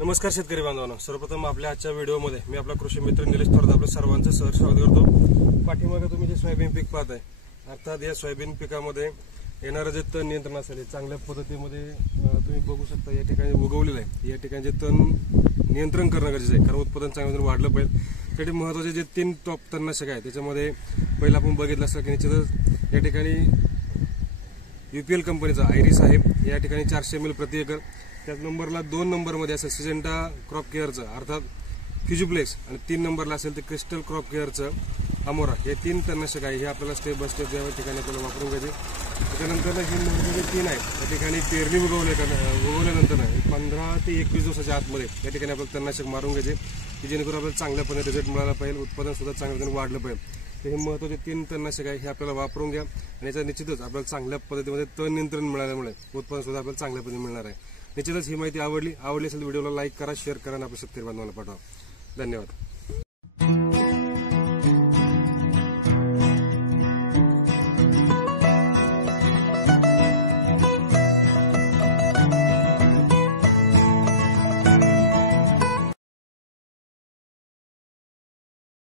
नमस्कार शेतकरी बांधवांनो, सर्वप्रथम आपल्या आजच्या व्हिडिओमध्ये मी आपला कृषी मित्र निलेश थोरात आपल्या सर्वांचं सहर्ष स्वागत करतो। पाठीमागे तुम्ही जे सोयाबीन पीक पाहताय, अर्थात या सोयाबीन पिकामध्ये येणारं जे तण नियंत्रण असेल चांगल्या पद्धतीमध्ये तुम्ही बघू शकता। या ठिकाणी उगवलेलं आहे, या ठिकाणी जे तण नियंत्रण करणं गरजेचं आहे, कारण उत्पादन चांगलं वाढलं पाहिजे। त्यासाठी महत्त्वाचे जे 3 टॉप तणनाशक आहे त्याच्यामध्ये पहिला आपण बघितलं असतं की निश्चितच या ठिकाणी UPL कंपनीचा आयरिस आहे, या ठिकाणी 400 ml प्रति एकर। त्याच नंबरला 2 नंबरमध्ये असेल सिजेंटा क्रॉप केअरचं अर्थात फ्युजिप्लेक्स, आणि 3 नंबरला असेल ते क्रिस्टल क्रॉप केअरचं अमोरा। हे 3 तणनाशक आहे, हे आपल्याला स्टेप बाय स्टेप या ठिकाणी आपल्याला वापरून घ्यायचे। त्याच्यानंतर ही महत्त्वाचे 3 आहे, या ठिकाणी पेरणी उगवल्यानंतर 15 ते 21 दिवसाच्या आतमध्ये या ठिकाणी आपल्याला तणनाशक मारून घ्यायचे, की जेणेकरून आपल्याला चांगल्या पद्धतीने रिझल्ट मिळाला पाहिजे, उत्पादन सुद्धा चांगल्या पद्धतीने वाढलं पाहिजे। तर हे महत्त्वाचे 3 तणनाशक आहे, हे आपल्याला वापरून घ्या, आणि याचा निश्चितच आपल्याला चांगल्या पद्धतीमध्ये तण नियंत्रण मिळाल्यामुळे उत्पादन सुद्धा आपल्याला चांगल्या पद्धतीने मिळणार आहे। निश्चितच ही माहिती आवडली असेल व्हिडिओला लाईक करा, शेअर करा आणि आपल्या शेतकरी बांधवांना पाठवा। धन्यवाद।